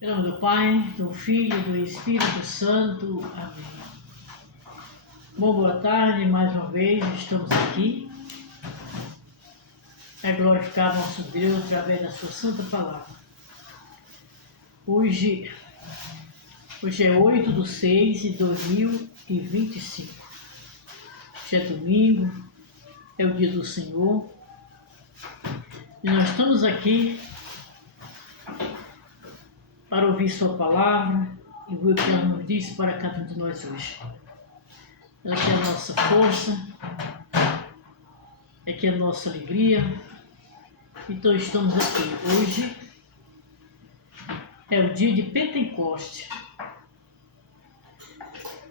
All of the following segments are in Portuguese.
Em nome do Pai, do Filho e do Espírito Santo. Amém. Boa tarde, mais uma vez estamos aqui. É glorificar nosso Deus através da sua santa palavra. Hoje é 8/6/2025. Hoje é domingo, é o dia do Senhor. E nós estamos aqui para ouvir sua palavra e ver o que ela nos diz para cada um de nós hoje. Ela que é a nossa força, é que é a nossa alegria. Então estamos aqui. Hoje é o dia de Pentecoste,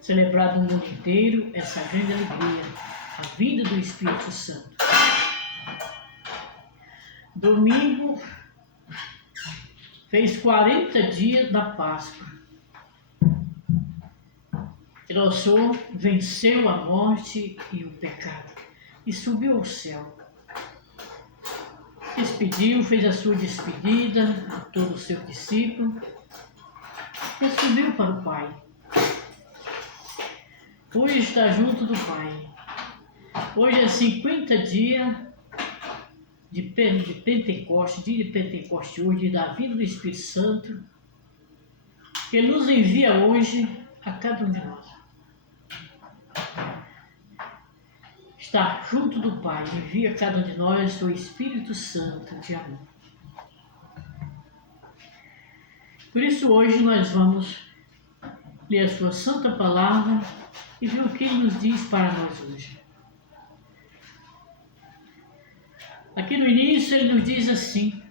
celebrado no mundo inteiro essa grande alegria, a vinda do Espírito Santo. Domingo fez 40 dias da Páscoa. Nosso Senhor venceu a morte e o pecado e subiu ao céu. Despediu, fez a sua despedida a todo o seu discípulo e subiu para o Pai. Hoje está junto do Pai. Hoje é 50 dias de Pentecoste, dia de Pentecoste hoje, da vinda do Espírito Santo, que Ele nos envia hoje a cada um de nós. Está junto do Pai, envia a cada um de nós o Espírito Santo de amor. Por isso hoje nós vamos ler a sua santa palavra e ver o que Ele nos diz para nós hoje. Aqui no início ele nos diz assim: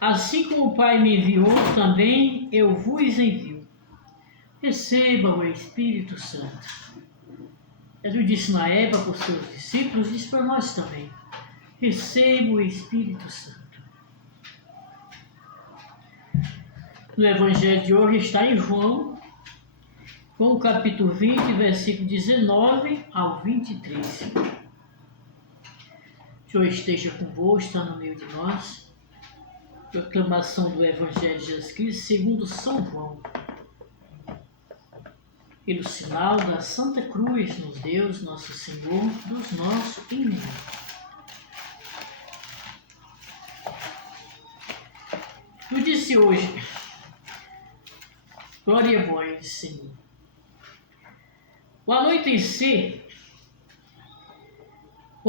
assim como o Pai me enviou, também eu vos envio. Receba o Espírito Santo. Jesus disse na época para os seus discípulos, disse para nós também: receba o Espírito Santo. No Evangelho de hoje está em João capítulo 20, versículo 19 ao 23. O Senhor esteja convosco, está no meio de nós. Proclamação do Evangelho de Jesus Cristo segundo São João. Pelo sinal da Santa Cruz nos Deus, nosso Senhor, dos nossos inimigos. Eu disse hoje: glória a vós, Senhor. O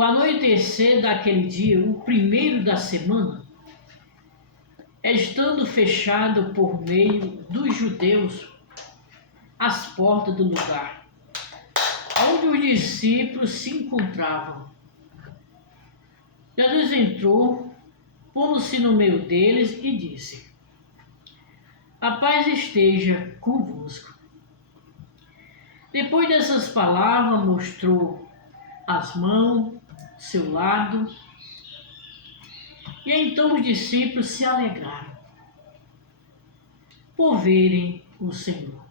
anoitecer daquele dia, o primeiro da semana, estando fechado por meio dos judeus as portas do lugar onde os discípulos se encontravam, Jesus entrou, pondo-se no meio deles e disse: a paz esteja convosco. Depois dessas palavras, mostrou as mãos, seu lado, e então os discípulos se alegraram por verem o Senhor.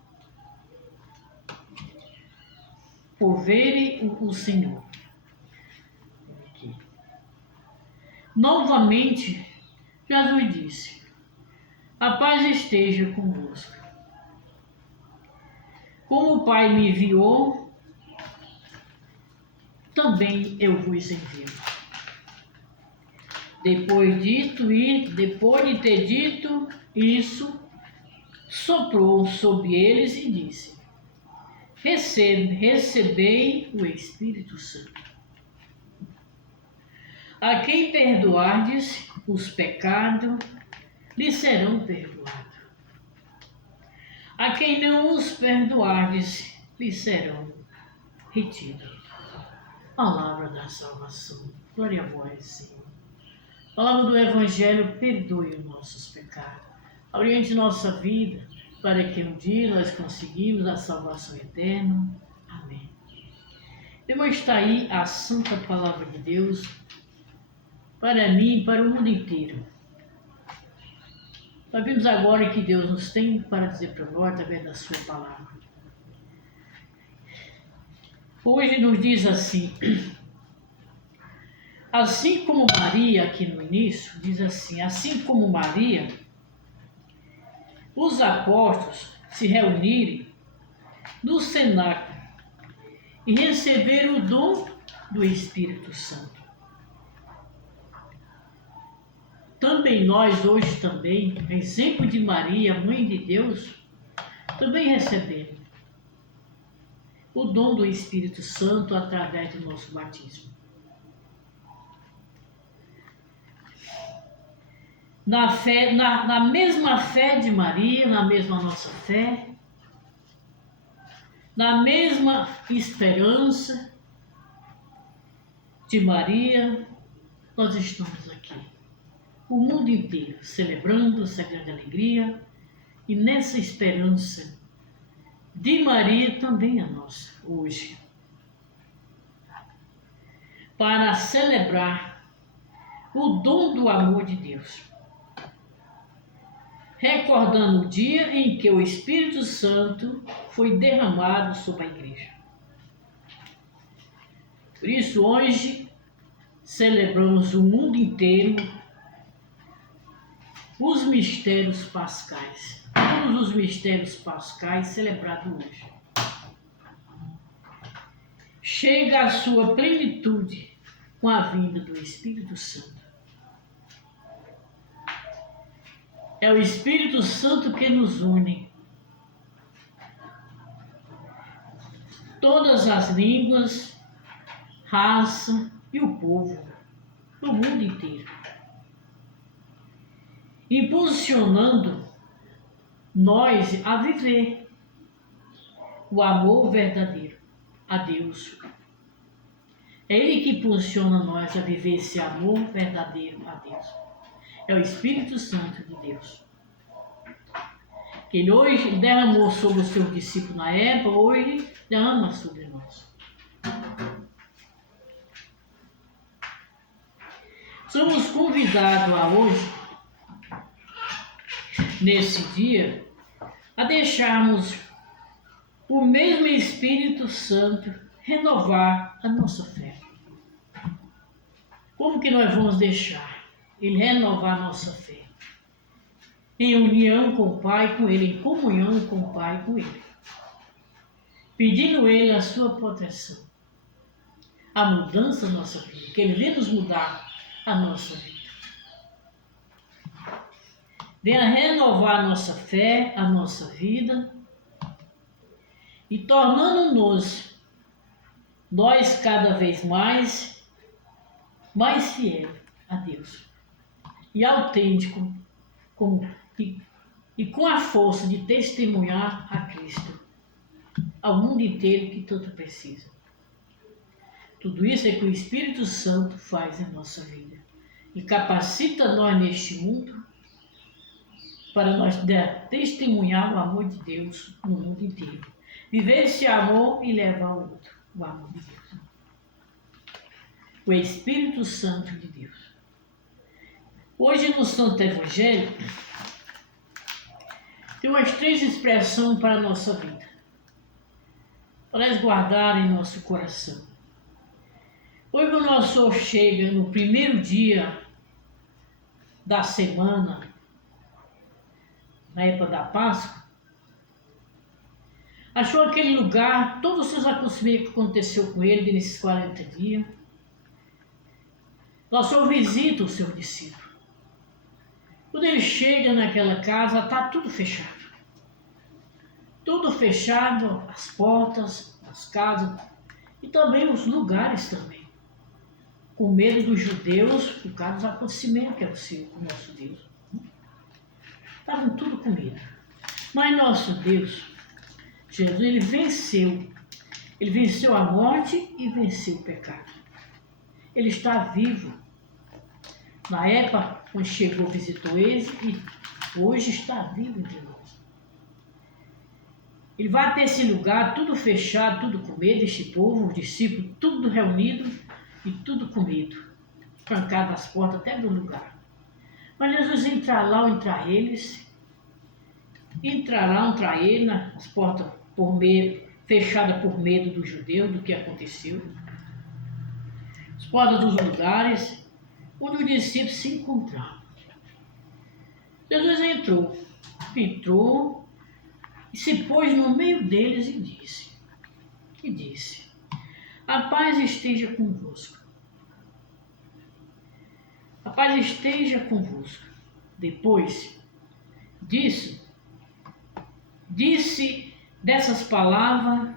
Por verem o Senhor. Aqui. Novamente, Jesus disse: a paz esteja convosco. Como o Pai me enviou, também eu vos envio. Depois de ter dito isso, soprou sobre eles e disse: recebei o Espírito Santo. A quem perdoardes os pecados, lhes serão perdoados. A quem não os perdoardes, lhes serão retidos. Palavra da salvação. Glória a vós, Senhor. Palavra do Evangelho, perdoe os nossos pecados. Oriente nossa vida, para que um dia nós conseguimos a salvação eterna. Amém. Depois está aí a santa palavra de Deus, para mim e para o mundo inteiro. Nós vimos agora que Deus nos tem para dizer para nós, através da sua palavra. Hoje nos diz assim: assim como Maria, aqui no início, diz assim: assim como Maria os apóstolos se reunirem no cenáculo e receberam o dom do Espírito Santo. Também nós hoje também, exemplo de Maria, Mãe de Deus, também recebemos o dom do Espírito Santo através do nosso batismo. Na mesma fé de Maria, na mesma nossa fé, na mesma esperança de Maria, nós estamos aqui. O mundo inteiro celebrando essa grande alegria e nessa esperança de Maria também a nossa hoje. Para celebrar o dom do amor de Deus. Recordando o dia em que o Espírito Santo foi derramado sobre a igreja. Por isso, hoje, celebramos o mundo inteiro os mistérios pascais. Todos os mistérios pascais celebrados hoje. Chega à sua plenitude com a vinda do Espírito Santo. É o Espírito Santo que nos une. Todas as línguas, raça e o povo do mundo inteiro. Impulsionando nós a viver o amor verdadeiro a Deus. É Ele que impulsiona nós a viver esse amor verdadeiro a Deus. É o Espírito Santo de Deus. Que Ele hoje derramou sobre os seus discípulos na época, hoje derrama sobre nós. Somos convidados a hoje, nesse dia, a deixarmos o mesmo Espírito Santo renovar a nossa fé. Como que nós vamos deixar Ele renovar a nossa fé? Em união com o Pai, com Ele, em comunhão com o Pai, com Ele. Pedindo Ele a sua proteção, a mudança da nossa vida, que Ele venha nos mudar a nossa vida. Venha renovar a nossa fé, a nossa vida, e tornando-nos nós cada vez mais fiel a Deus e autêntico e com a força de testemunhar a Cristo ao mundo inteiro que tanto precisa. Tudo isso é que o Espírito Santo faz em nossa vida e capacita nós neste mundo para nós testemunhar o amor de Deus no mundo inteiro. Viver esse amor e levar ao outro o amor de Deus. O Espírito Santo de Deus. Hoje no Santo Evangelho tem umas 3 expressões para a nossa vida, para nós guardar em nosso coração. Hoje o nosso Senhor chega no primeiro dia da semana, na época da Páscoa, achou aquele lugar, todos os seus acontecimentos que aconteceu com ele nesses 40 dias. Nosso Senhor visita o seu discípulo. Quando ele chega naquela casa, está tudo fechado. Tudo fechado, as portas, as casas e também os lugares também. Com medo dos judeus, por causa dos acontecimentos que é o nosso Deus. Estavam tudo com medo. Mas nosso Deus, Jesus, ele venceu. Ele venceu a morte e venceu o pecado. Ele está vivo. Na época, quando chegou, visitou eles e hoje está vivo entre nós. Ele vai até esse lugar, tudo fechado, tudo com medo, este povo, os discípulos, tudo reunido e tudo com medo. Trancado as portas até do lugar. Mas Jesus entra lá, entra eles, entrará, entra ele, as portas fechadas por medo dos judeus, do que aconteceu. As portas dos lugares onde os discípulos se encontravam. Jesus entrou entrou e se pôs no meio deles e disse: a paz esteja convosco. A paz esteja convosco. Depois disso, disse dessas palavras,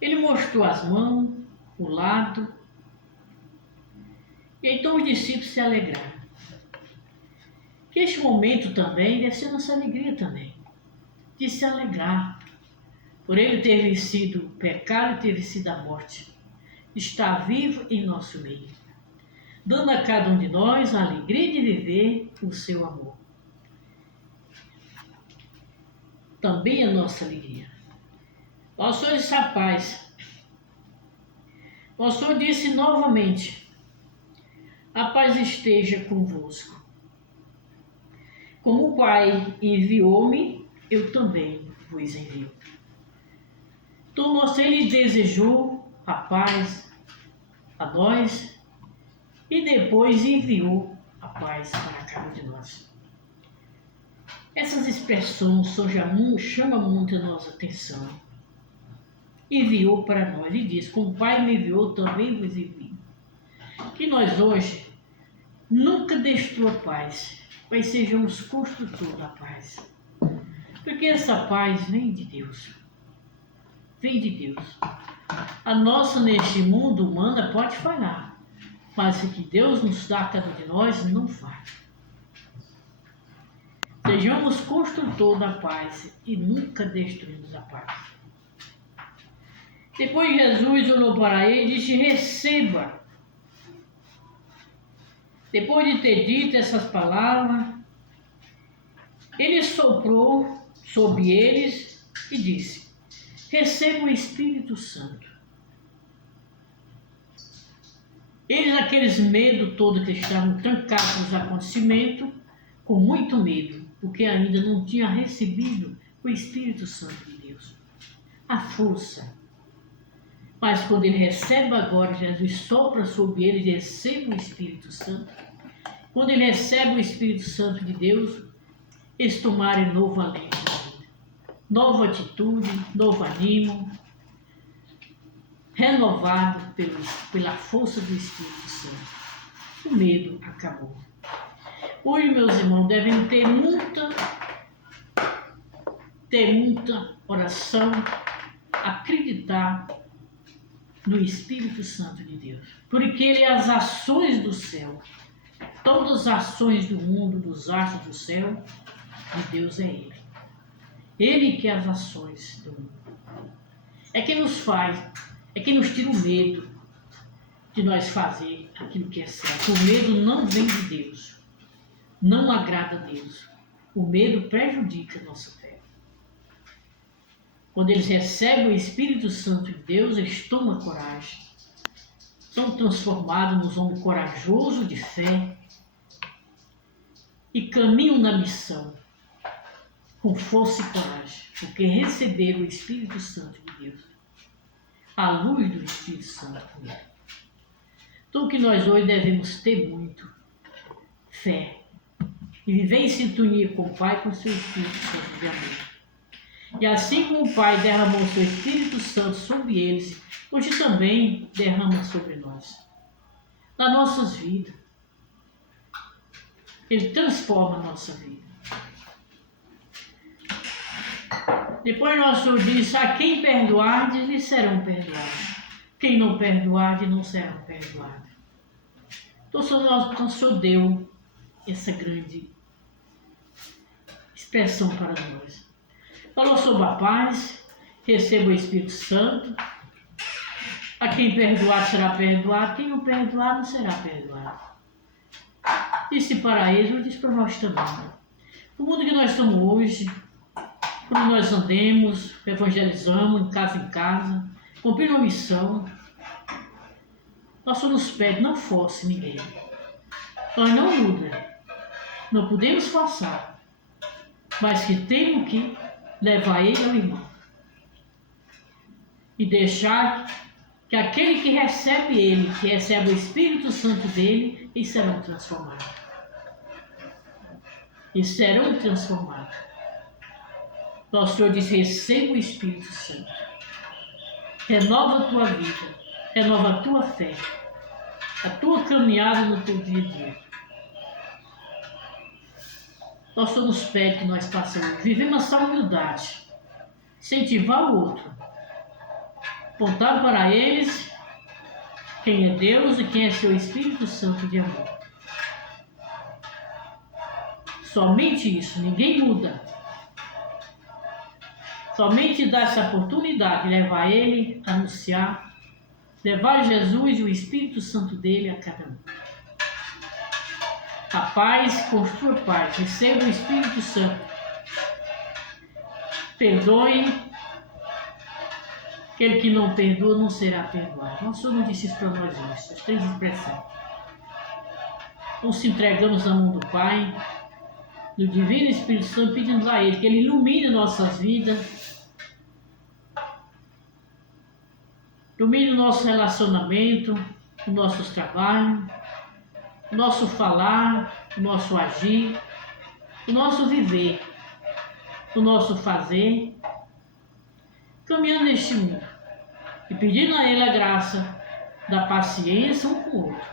ele mostrou as mãos, o lado, e então os discípulos se alegraram. Que este momento também deve ser nossa alegria também, de se alegrar, por ele ter vencido o pecado e ter vencido a morte, está vivo em nosso meio, dando a cada um de nós a alegria de viver o seu amor. Também a nossa alegria. O Senhor disse a paz. O Senhor disse novamente: a paz esteja convosco. Como o Pai enviou-me, eu também vos envio. Então, ele desejou a paz a nós e depois enviou a paz para cada um de nós. Essas expressões chamam muito a nossa atenção. Enviou para nós e diz: como o Pai me enviou, também vos envio. Que nós hoje nunca destrua a paz, mas sejamos construtores da paz. Porque essa paz vem de Deus. Vem de Deus. A nossa, neste mundo humano, pode falhar, mas o que Deus nos dá a cada um de nós não falha. Sejamos construtores da paz e nunca destruímos a paz. Depois Jesus olhou para ele e disse: receba. Depois de ter dito essas palavras, ele soprou sobre eles e disse: receba o Espírito Santo. Eles, aqueles medos todos que estavam trancados nos acontecimentos, com muito medo, porque ainda não tinha recebido o Espírito Santo de Deus, a força. Mas quando ele recebe agora, Jesus sopra sobre ele e recebe o Espírito Santo. Quando ele recebe o Espírito Santo de Deus, eles tomarem novo alento, nova atitude, novo ânimo, renovado pela força do Espírito Santo. O medo acabou. Hoje, meus irmãos, devem ter muita oração, acreditar no Espírito Santo de Deus. Porque ele é as ações do céu. Todas as ações do mundo, dos astros do céu, de Deus é ele. Ele que é as ações do mundo. É quem nos faz, é quem nos tira o medo de nós fazer aquilo que é certo. O medo não vem de Deus. Não agrada a Deus. O medo prejudica a nossa fé. Quando eles recebem o Espírito Santo de Deus, eles tomam coragem. São transformados nos homens corajosos de fé e caminham na missão com força e coragem, porque receberam o Espírito Santo de Deus, a luz do Espírito Santo nele. Então, o que nós hoje devemos ter muito fé e viver em sintonia com o Pai, com o seu Espírito Santo de amor. E assim como o Pai derramou o seu Espírito Santo sobre eles, hoje também derrama sobre nós, nas nossas vidas. Ele transforma a nossa vida. Depois nosso Senhor diz: a quem perdoardes, lhes serão perdoados. Quem não perdoardes, não serão perdoados. Então o Senhor deu essa grande expressão para nós. Falou sobre a paz, receba o Espírito Santo. A quem perdoar será perdoado, quem não perdoar não será perdoado. Disse para eles, eu disse para nós também. O mundo que nós estamos hoje, quando nós andemos, evangelizamos, em casa, cumprimos uma missão, nós só nos pede, não force ninguém. Nós não mudamos, não podemos forçar, mas que temos que levar ele ao irmão. E deixar que aquele que recebe ele, que recebe o Espírito Santo dele, eles serão transformados. Eles serão transformados. Nosso Senhor diz: receba o Espírito Santo. Renova a tua vida, renova a tua fé, a tua caminhada no teu dia a dia. Nós somos pé que nós passamos, vivemos essa humildade, incentivar o outro, apontar para eles quem é Deus e quem é seu Espírito Santo de amor. Somente isso, ninguém muda. Somente dá essa oportunidade de levar ele a anunciar, levar Jesus e o Espírito Santo dele a cada um. A paz, construa paz, receba o Espírito Santo. Perdoe. Aquele que não perdoa não será perdoado. Nosso Senhor não disse isso para nós hoje, essas três expressões. Então se entregamos à mão do Pai, do Divino Espírito Santo, pedimos a Ele que Ele ilumine nossas vidas, ilumine o nosso relacionamento, os nossos trabalhos, o nosso falar, o nosso agir, o nosso viver, o nosso fazer, caminhando neste mundo e pedindo a Ele a graça da paciência um com o outro,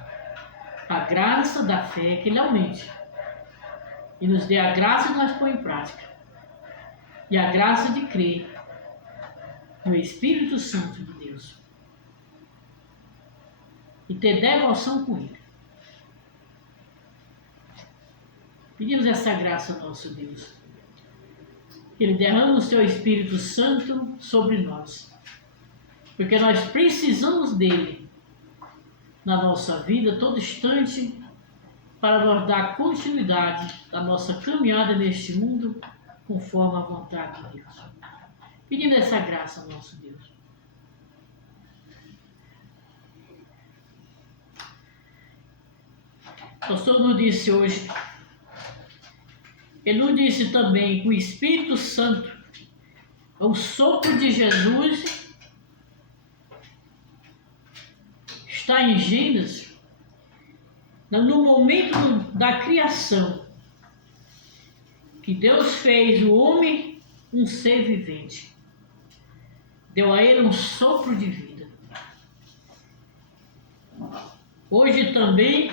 a graça da fé que Ele aumente e nos dê a graça de nós pôr em prática e a graça de crer no Espírito Santo de Deus e ter devoção com Ele. Pedimos essa graça ao nosso Deus. Que Ele derrame o seu Espírito Santo sobre nós. Porque nós precisamos dele na nossa vida, todo instante, para nos dar continuidade da nossa caminhada neste mundo, conforme a vontade de Deus. Pedimos essa graça ao nosso Deus. O pastor nos disse hoje, ele nos disse também que o Espírito Santo é o sopro de Jesus. Está em Gênesis, no momento da criação, que Deus fez o homem um ser vivente. Deu a ele um sopro de vida. Hoje também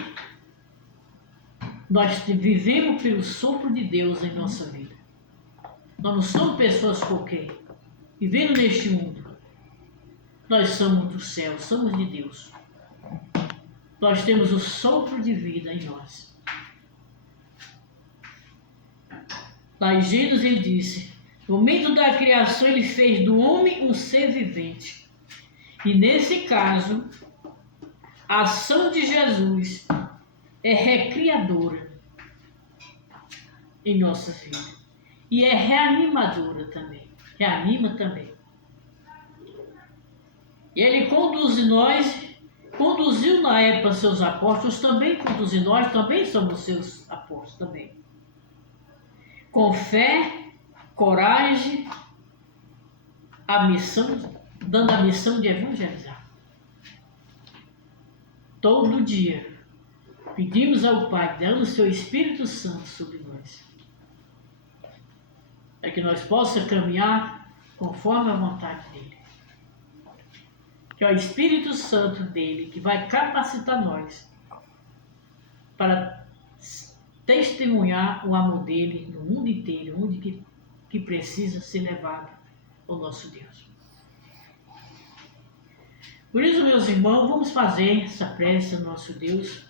nós vivemos pelo sopro de Deus em nossa vida. Nós não somos pessoas qualquer, vivendo neste mundo. Nós somos do céu, somos de Deus. Nós temos o sopro de vida em nós. Lá em Gênesis ele disse, no momento da criação ele fez do homem um ser vivente. E nesse caso, a ação de Jesus é recriadora em nossa vida. E é reanimadora também. Reanima também. E ele conduziu na época seus apóstolos, também conduziu nós, também somos seus apóstolos também. Com fé, coragem, dando a missão de evangelizar. Todo dia pedimos ao Pai, dando o seu Espírito Santo sobre nós, para que nós possamos caminhar conforme a vontade dEle. Que é o Espírito Santo dEle que vai capacitar nós para testemunhar o amor dEle no mundo inteiro, onde que precisa ser levado ao nosso Deus. Por isso, meus irmãos, vamos fazer essa prece ao nosso Deus,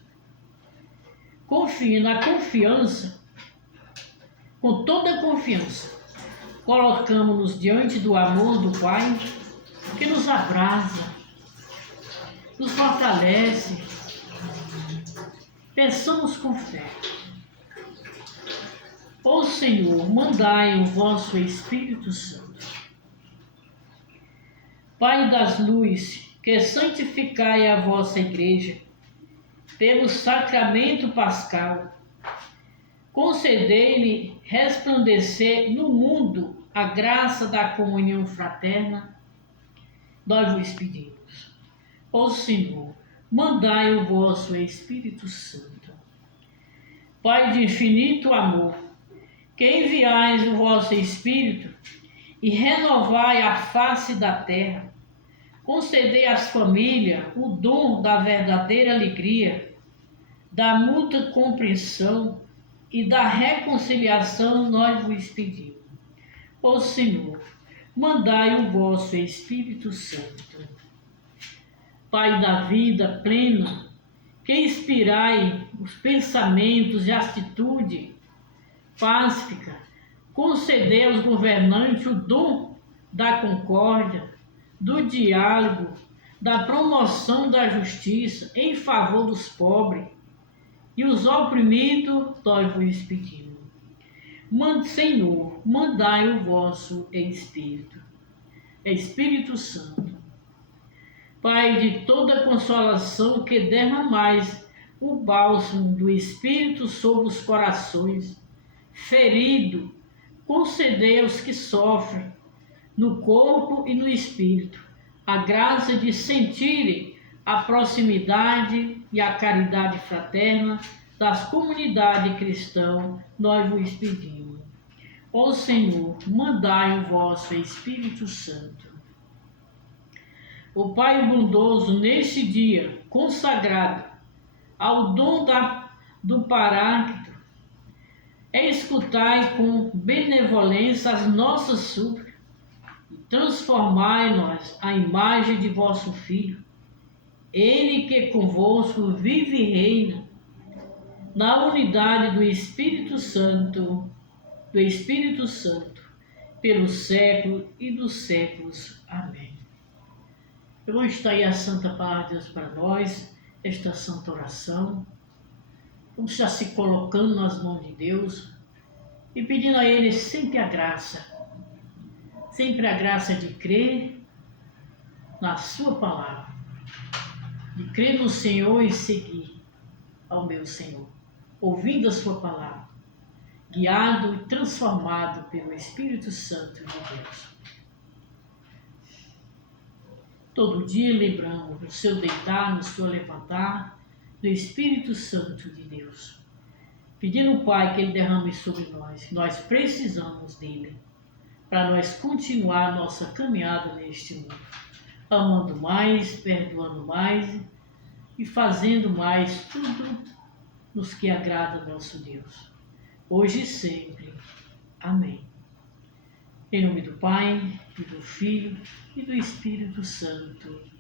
confiando na confiança, com toda a confiança, colocamos-nos diante do amor do Pai, que nos abraça, nos fortalece. Peçamos com fé. Ó Senhor, mandai o vosso Espírito Santo. Pai das luzes, que santificai a vossa igreja, pelo sacramento pascal, concedei-lhe resplandecer no mundo a graça da comunhão fraterna. Nós vos pedimos, ó Senhor, mandai o vosso Espírito Santo. Pai de infinito amor, que enviais o vosso Espírito e renovai a face da terra. Concedei às famílias o dom da verdadeira alegria, da mútua compreensão e da reconciliação, nós vos pedimos. Ó Senhor, mandai o vosso Espírito Santo. Pai da vida plena, que inspirai os pensamentos e atitude pacífica, concedei aos governantes o dom da concórdia, do diálogo, da promoção da justiça em favor dos pobres e os oprimidos, nós vos pedimos. Senhor, mandai o vosso Espírito. Espírito Santo, Pai de toda consolação, que derramais o bálsamo do Espírito sobre os corações feridos, concedei aos que sofrem, no corpo e no espírito, a graça de sentirem a proximidade e a caridade fraterna das comunidades cristãs, nós vos pedimos. Ó Senhor, mandai o vosso Espírito Santo. O Pai bondoso, neste dia consagrado ao dom do Paráclito, escutai com benevolência as nossas súplicas e transformai-nos à imagem de vosso Filho, Ele que convosco vive e reina, na unidade do Espírito Santo, pelos séculos e dos séculos. Amém. Vamos estar aí a Santa Palavra de Deus para nós, esta santa oração. Vamos estar se colocando nas mãos de Deus e pedindo a Ele sempre a graça de crer na Sua Palavra, de crer no Senhor e seguir ao meu Senhor, ouvindo a Sua Palavra, guiado e transformado pelo Espírito Santo de Deus. Todo dia lembramos no seu deitar, no seu levantar, do Espírito Santo de Deus, pedindo ao Pai que Ele derrame sobre nós. Nós precisamos dele para nós continuar nossa caminhada neste mundo, amando mais, perdoando mais e fazendo mais tudo nos que agrada ao nosso Deus, hoje e sempre. Amém. Em nome do Pai, e do Filho, e do Espírito Santo.